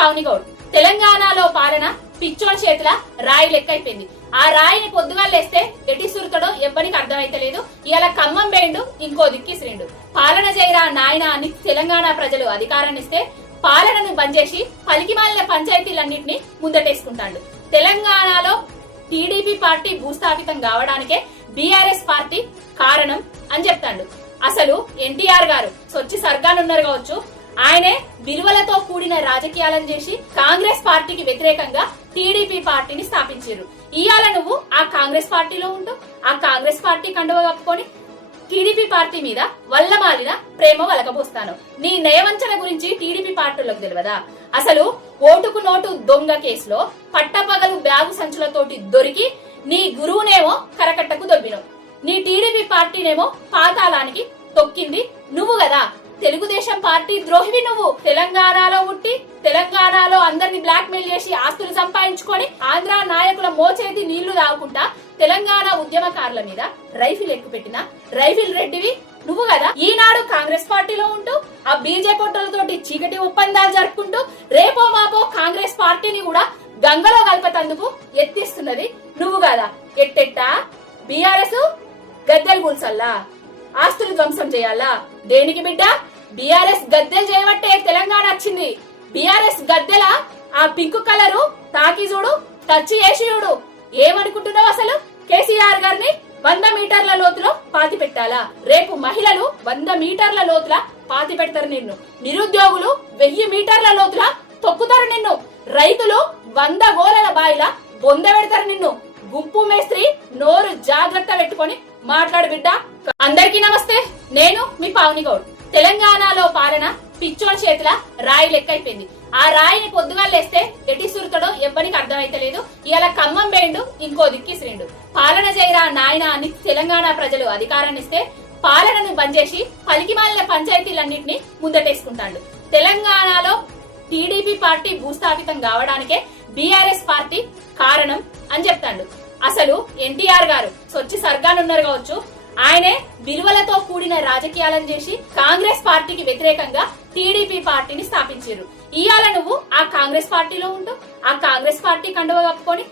పావని గౌడ్. తెలంగాణలో పాలన పిచ్చోన్ చేతుల రాయి లెక్కైపోయింది. ఆ రాయిని పొద్దుగాలేస్తే ఎటి సురుతాడో ఎవ్వరికి అర్థమైతలేదు. ఇలా ఖమ్మం వేయండు, ఇంకో దిక్కిసిరిండు. పాలన చేయరా నాయన అని తెలంగాణ ప్రజలు అధికారాన్ని ఇస్తే పాలనను బంద్ చేసి పలికిమాలిన పంచాయతీలన్నింటినీ ముందటేసుకుంటాడు. తెలంగాణలో టీడీపీ పార్టీ భూస్థాపితం కావడానికే బీఆర్ఎస్ పార్టీ కారణం అని చెప్తాడు. అసలు ఎన్టీఆర్ గారు సొచ్చి సర్గానున్నారు కావచ్చు, ఆయనే విలువలతో కూడిన రాజకీయాలను చేసి కాంగ్రెస్ పార్టీకి వ్యతిరేకంగా టీడీపీ పార్టీని స్థాపించారు. ఇవాళ నువ్వు ఆ కాంగ్రెస్ పార్టీలో ఉంటూ ఆ కాంగ్రెస్ పార్టీ కండువ కప్పుకొని టీడీపీ పార్టీ మీద వల్లమాలిన ప్రేమ వలకబోస్తాను. నీ నయవంచన గురించి టీడీపీ పార్టీలకు తెలియదా? అసలు ఓటుకు నోటు దొంగ కేసులో పట్టపగలు బ్యాగు సంచులతోటి దొరికి నీ గురువునేమో కరకట్టకు దొబ్బినవు. నీ టీడీపీ పార్టీనేమో పాతాళానికి తొక్కింది నువ్వు కదా. తెలుగుదేశం పార్టీ ద్రోహివి నువ్వు. తెలంగాణలో ఉట్టి తెలంగాణలో అందరిని బ్లాక్ మెయిల్ చేసి ఆస్తులు సంపాదించుకొని ఆంధ్ర నాయకుల మోచేతి నీళ్లు తాగుకుంటా తెలంగాణ ఉద్యమకారుల మీద రైఫిల్ ఎక్కుపెట్టిన రైఫిల్ రెడ్డివి నువ్వు కదా. ఈనాడు కాంగ్రెస్ పార్టీలో ఉంటూ ఆ బీజేపీ చీకటి ఒప్పందాలు జరుపుకుంటూ రేపో మాపో కాంగ్రెస్ పార్టీని కూడా గంగలో కలపతందుకు ఎత్తిస్తున్నది నువ్వు కదా. ఎట్టెట్టా బీఆర్ఎస్ గద్దెలు కూల్సల్లా, ఆస్తులు ధ్వంసం చేయాలా? దేనికి బిడ్డ? బీఆర్ఎస్ గద్దెలు చేయబట్టే తెలంగాణ వచ్చింది. బీఆర్ఎస్ గద్దెల ఆ పింక్ కలరు తాకి చూడు, టచ్ చేసి చూడు. ఏమనుకుంటున్నావు అసలు? కేసీఆర్ గారిని 100 మీటర్ల లోతులో పాతి పెట్టాలా? రేపు మహిళలు 100 మీటర్ల లోతుల పాతి పెడతారు నిన్ను. నిరుద్యోగులు 1000 మీటర్ల లోతుల తొక్కుతారు నిన్ను. రైతులు 100 గోలల బాయిల బొంద పెడతారు నిన్ను. గుంపు మేస్త్రి నోరు జాగ్రత్త పెట్టుకొని మాట్లాడు బిడ్డ. అందరికీ నమస్తే, నేను మీ పావని గౌడ్. తెలంగాణలో పాలన పిచ్చోన్ చేతుల రాయి లెక్కైపోయింది. ఆ రాయిని పొద్దుగాలేస్తే ఎటి సురుతాడో ఎవ్వరికి అర్థమైతలేదు. ఇలా ఖమ్మం వేయండు, ఇంకో దిక్కిసిరిండు. పాలన చేయరా నాయన అని తెలంగాణ ప్రజలు అధికారాన్ని ఇస్తే పాలనను బంద్ చేసి పలికిమాలిన పంచాయతీలన్నింటినీ ముందటేసుకుంటాడు. తెలంగాణలో టీడీపీ పార్టీ భూస్థాపితం కావడానికే బీఆర్ఎస్ పార్టీ కారణం అని చెప్తాడు. అసలు ఎన్టీఆర్ గారు సొచ్చి సర్గానున్నారు కావచ్చు, ఆయనే విలువలతో కూడిన రాజకీయాలను చేసి కాంగ్రెస్ పార్టీకి వ్యతిరేకంగా టీడీపీ పార్టీని స్థాపించారు. ఇవాళ నువ్వు ఆ కాంగ్రెస్ పార్టీలో ఉంటూ ఆ కాంగ్రెస్ పార్టీ కండువ కప్పుకొని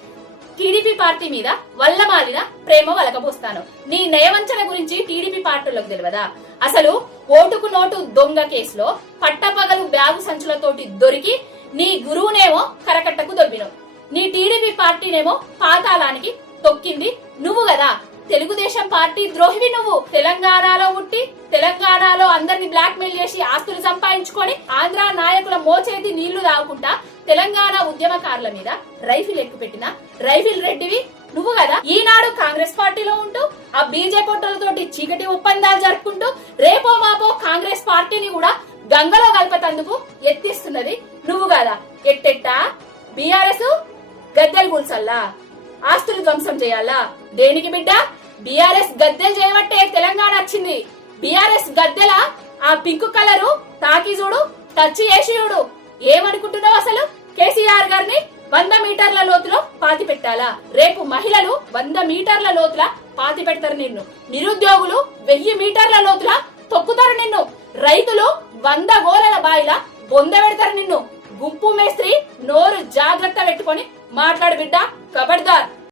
టీడీపీ పార్టీ మీద వల్లమాలిన ప్రేమ వలకబోస్తాను. నీ నయవంచన గురించి టీడీపీ పార్టీలకు తెలియదా? అసలు ఓటుకు నోటు దొంగ కేసులో పట్టపగలు బ్యాగు సంచులతోటి దొరికి నీ గురువునేమో కరకట్టకు దొబ్బినవు. నీ టీడీపీ పార్టీనేమో పాతాళానికి తొక్కింది నువ్వు కదా. తెలుగుదేశం పార్టీ ద్రోహివి నువ్వు. తెలంగాణలో ఉట్టి తెలంగాణలో అందరిని బ్లాక్ మెయిల్ చేసి ఆస్తులు సంపాదించుకొని ఆంధ్ర నాయకుల మోచేతి నీళ్లు తాగుకుంటా తెలంగాణ ఉద్యమకారుల మీద రైఫిల్ ఎక్కుపెట్టిన రైఫిల్ రెడ్డివి నువ్వు కదా. ఈనాడు కాంగ్రెస్ పార్టీలో ఉంటూ ఆ బీజేపీ చీకటి ఒప్పందాలు జరుపుకుంటూ రేపో మాపో కాంగ్రెస్ పార్టీని కూడా గంగలో కలపతందుకు ఎత్తిస్తున్నది నువ్వు కదా. ఎట్టెట్టా బీఆర్ఎస్ గద్దెలు కూల్సల్లా, ఆస్తులు ధ్వంసం చేయాలా? దేనికి బిడ్డ? బీఆర్ఎస్ గద్దెలు చేయబట్టే తెలంగాణ వచ్చింది. బీఆర్ఎస్ గద్దెల ఆ పింక్ కలరు తాకి చూడు, టచ్ చేసి చూడు. ఏమనుకుంటున్నావు అసలు? కేసీఆర్ గారిని 100 మీటర్ల లోతులో పాతి పెట్టాలా? రేపు మహిళలు 100 మీటర్ల లోతుల పాతి పెడతారు నిన్ను. నిరుద్యోగులు 1000 మీటర్ల లోతుల తొక్కుతారు నిన్ను. రైతులు 100 గోలల బాయిల బొంద పెడతారు నిన్ను. గుంపు మేస్త్రి నోరు జాగ్రత్త పెట్టుకొని మాట్లాడు బిడ్డ. ఖబర్దార్.